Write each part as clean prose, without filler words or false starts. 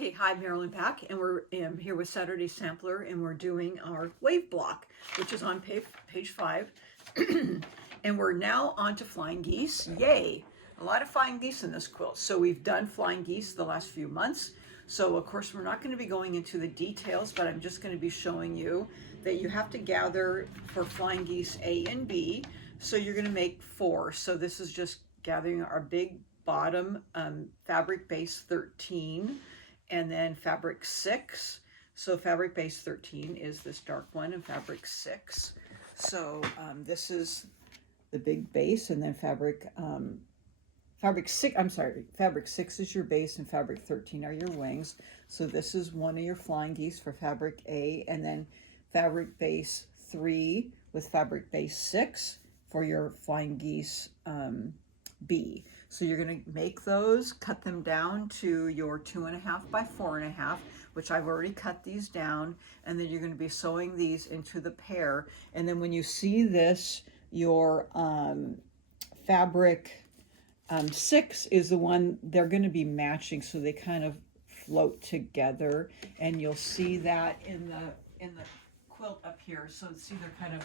Okay, hi, Marilyn Pack, and we're here with Saturday Sampler, and we're doing our wave block, which is on page 5. And we're now on to flying geese. Yay! A lot of flying geese in this quilt. So we've done flying geese the last few months. So of course we're not going to be going into the details, but I'm just going to be showing you that you have to gather for flying geese A and B. So you're going to make 4. So this is just gathering our big bottom fabric base 13 and then fabric 6. So fabric base 13 is this dark one, and fabric 6. So this is the big base, and then fabric 6, I'm sorry, fabric 6 is your base and fabric 13 are your wings. So this is one of your flying geese for fabric A, and then fabric base 3 with fabric base 6 for your flying geese B. So you're going to make those, cut them down to your 2.5 by 4.5, which I've already cut these down, and then you're going to be sewing these into the pair. And then when you see this, your fabric 6 is the one they're going to be matching, so they kind of float together, and you'll see that in the quilt up here. So see, they're kind of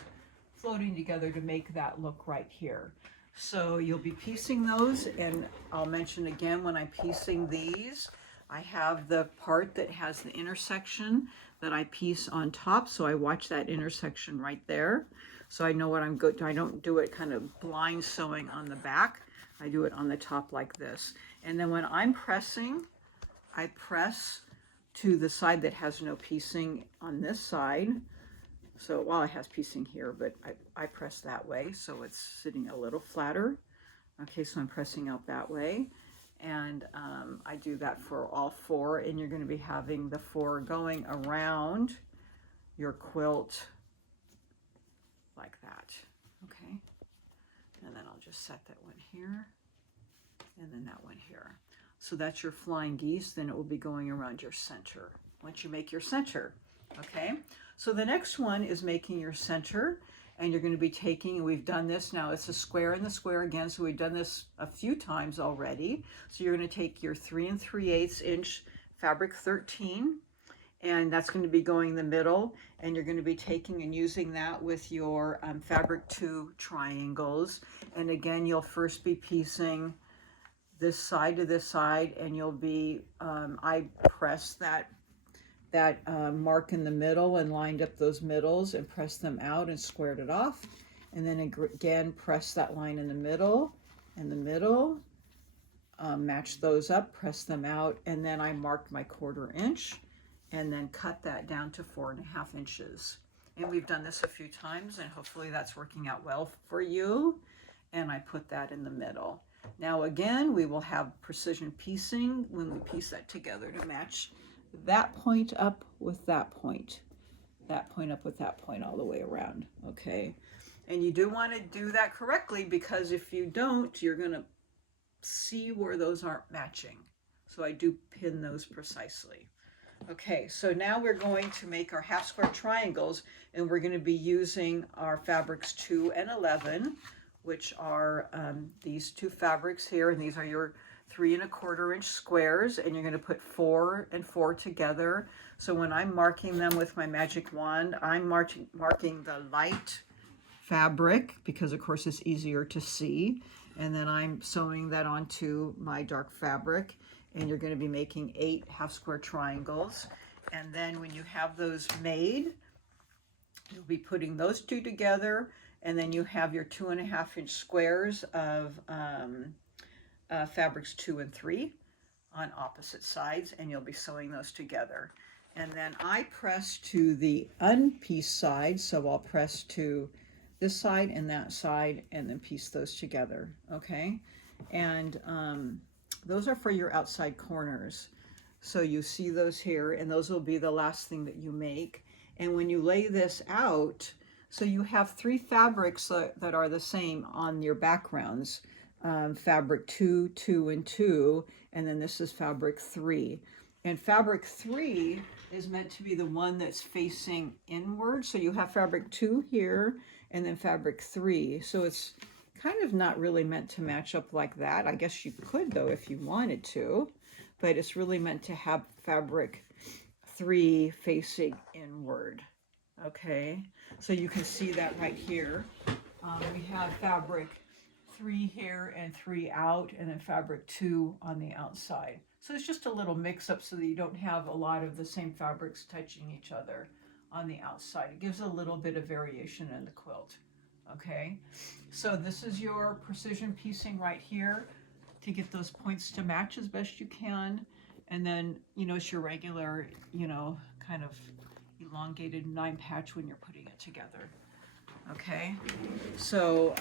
floating together to make that look right here. So you'll be piecing those, and I'll mention again, when I'm piecing these, I have the part that has the intersection that I piece on top. So I watch that intersection right there. So I know what I'm I don't do it kind of blind sewing on the back. I do it on the top like this. And then when I'm pressing, I press to the side that has no piecing on this side. So, well, it has piecing here, but I press that way, so it's sitting a little flatter. Okay, so I'm pressing out that way, and I do that for all 4, and you're going to be having the 4 going around your quilt like that. Okay, and then I'll just set that one here, and then that one here. So that's your flying geese. Then it will be going around your center once you make your center. Okay, so the next one is making your center, and you're going to be taking, and we've done this now, it's a square and the square again, so we've done this a few times already. So you're going to take your 3 3/8 inch fabric 13, and that's going to be going in the middle, and you're going to be taking and using that with your fabric 2 triangles. And again, you'll first be piecing this side to this side, and you'll be, I press that mark in the middle and lined up those middles and pressed them out and squared it off. And then again, press that line in the middle and the middle, match those up, press them out, and then I marked my 1/4 inch and then cut that down to 4.5 inches. And we've done this a few times, and hopefully that's working out well for you. And I put that in the middle. Now again, we will have precision piecing when we piece that together to match that point up with that point up with that point, all the way around. Okay, and you do want to do that correctly, because if you don't, you're going to see where those aren't matching. So I do pin those precisely. Okay, so now we're going to make our half square triangles, and we're going to be using our fabrics 2 and 11, which are these 2 fabrics here, and these are your 3 1/4 inch squares, and you're going to put 4 and 4 together. So when I'm marking them with my magic wand, I'm marking the light fabric, because of course it's easier to see, and then I'm sewing that onto my dark fabric, and you're going to be making 8 half square triangles. And then when you have those made, you'll be putting those 2 together, and then you have your 2.5 inch squares of fabrics 2 and 3 on opposite sides, and you'll be sewing those together. And then I press to the unpieced side, so I'll press to this side and that side, and then piece those together. Okay, and those are for your outside corners. So you see those here, and those will be the last thing that you make. And when you lay this out, so you have 3 fabrics that are the same on your backgrounds. Fabric 2, 2, and 2, and then this is fabric 3. And fabric 3 is meant to be the one that's facing inward. So you have fabric 2 here, and then fabric 3. So it's kind of not really meant to match up like that. I guess you could, though, if you wanted to. but it's really meant to have fabric 3 facing inward. Okay, so you can see that right here. We have fabric 3 here and 3 out, and then fabric 2 on the outside. So it's just a little mix up so that you don't have a lot of the same fabrics touching each other on the outside. It gives a little bit of variation in the quilt. Okay, so this is your precision piecing right here to get those points to match as best you can. And then, you know, it's your regular, you know, kind of elongated 9 patch when you're putting it together. Okay, so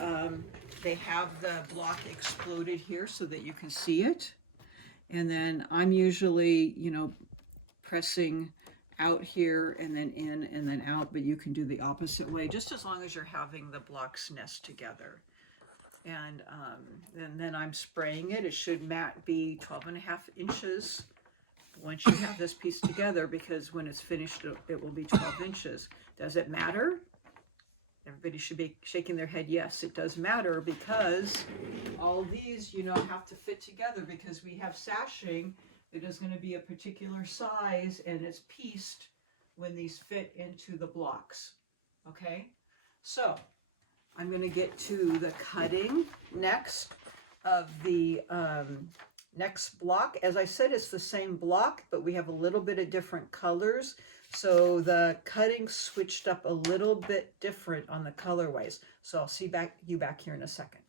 they have the block exploded here so that you can see it. And then I'm usually, you know, pressing out here and then in and then out, but you can do the opposite way, just as long as you're having the blocks nest together. And then I'm spraying it. It should be 12.5 inches once you have this piece together, because when it's finished, it will be 12 inches. Does it matter? Everybody should be shaking their head. Yes, it does matter, because all these, you know, have to fit together, because we have sashing that is going to be a particular size, and it's pieced when these fit into the blocks. Okay, so I'm going to get to the cutting next of the next block. As I said, it's the same block, but we have a little bit of different colors. So the cutting switched up a little bit different on the colorways. So I'll see you back here in a second.